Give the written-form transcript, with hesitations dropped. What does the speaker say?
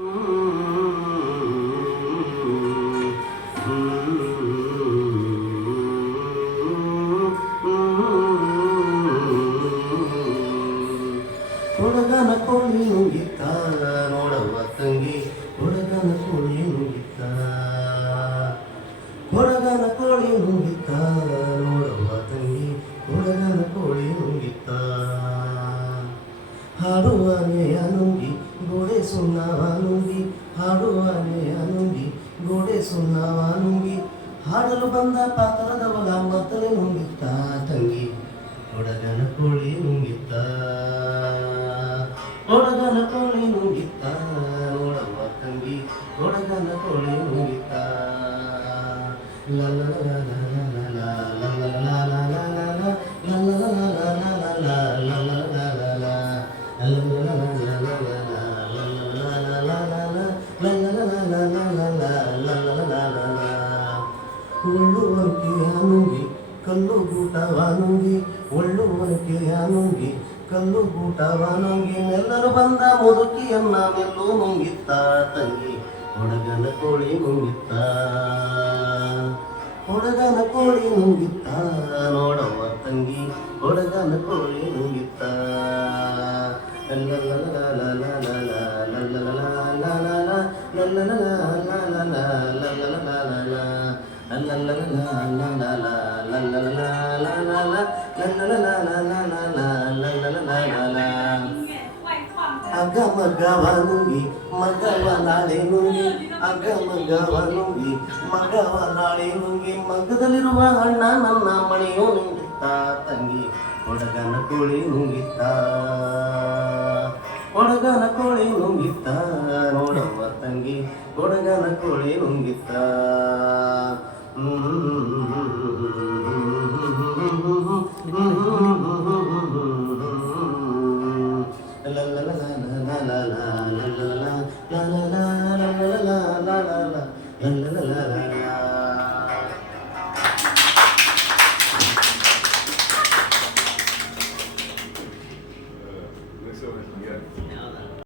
ಹುಡುಗನ ಕೋಳಿ ನುಂಗಿತ್ತ ನೋಡವ್ವ ತಂಗಿ, ಹುಡುಗನ ಕೋಳಿ ನುಂಗಿತ್ತ, ಹುಡುಗನ ಕೋಳಿ ನುಂಗಿತ್ತ ನೋಡವ್ವ ತಂಗಿ, ಹುಡುಗನ ಕೋಳಿ ನುಂಗಿತ್ತ. ಹಾಡುವಾನೆಯ ನುಂಗಿ ಗೋಡೆ ಸುಣ್ಣವ ನುಂಗಿ, ಹಾಡುವಾನೆಯ ನುಂಗಿ ಗೋಡೆ ಸುಣ್ಣವ ನುಂಗಿ, ಹಾಡಲು ಬಂದ ಪಾತ್ರದವಗ ಮತ್ತಲೆ ನುಂಗಿತ್ತ ತಂಗಿ, ಹುಡುಗನ ಕೋಳಿ ನುಂಗಿತ್ತ, ಹುಡುಗನ ಕೋಳಿ ನುಂಗಿತ್ತ ನೋಡವ್ವ ತಂಗಿ, ಹುಡುಗನ ಕೋಳಿ ನುಂಗಿತ್ತ. ಒಳ್ಳುವಂಕೆಯ ನುಂಗಿ ಕಲ್ಲು ಗೂಟವ ನುಂಗಿ, ಒಳ್ಳುವಂಕೆಯ ನುಂಗಿ ಕಲ್ಲು ಗೂಟವ ನುಂಗಿ, ನೆಲ್ಲರು ಬಂದ ಮುದುಕಿಯನ್ನ ಮೆಲ್ಲು ನುಂಗಿತ್ತ ತಂಗಿ, ಹುಡುಗನ ಕೋಳಿ ನುಂಗಿತ್ತ, ಹುಡುಗನ ಕೋಳಿ ನುಂಗಿತ್ತ ನೋಡವ್ವ ತಂಗಿ, ಹುಡುಗನ ಕೋಳಿ ನುಂಗಿತ್ತ. ಅಗ್ಗ ಮಗವ ನುಂಗಿ ಮಗವ ನಾಳೆ ನುಂಗಿ, ಅಗ್ಗ ಮಗವ ನುಂಗಿ ಮಗವ ನಾಳೆ ನುಂಗಿ, ಮಗದಲ್ಲಿರುವ ಅಣ್ಣ ನನ್ನ ಮನೆಯು ನುಂಗಿತ್ತ ತಂಗಿ, ಹುಡುಗನ ಕೋಳಿ ನುಂಗಿತ್ತ, ಹುಡುಗನ ಕೋಳಿ ನುಂಗಿತ್ತ ನೋಡವ್ವ ತಂಗಿ, ಹುಡುಗನ ಕೋಳಿ ನುಂಗಿತ್ತ. la la la la la la la la la la la la la la la la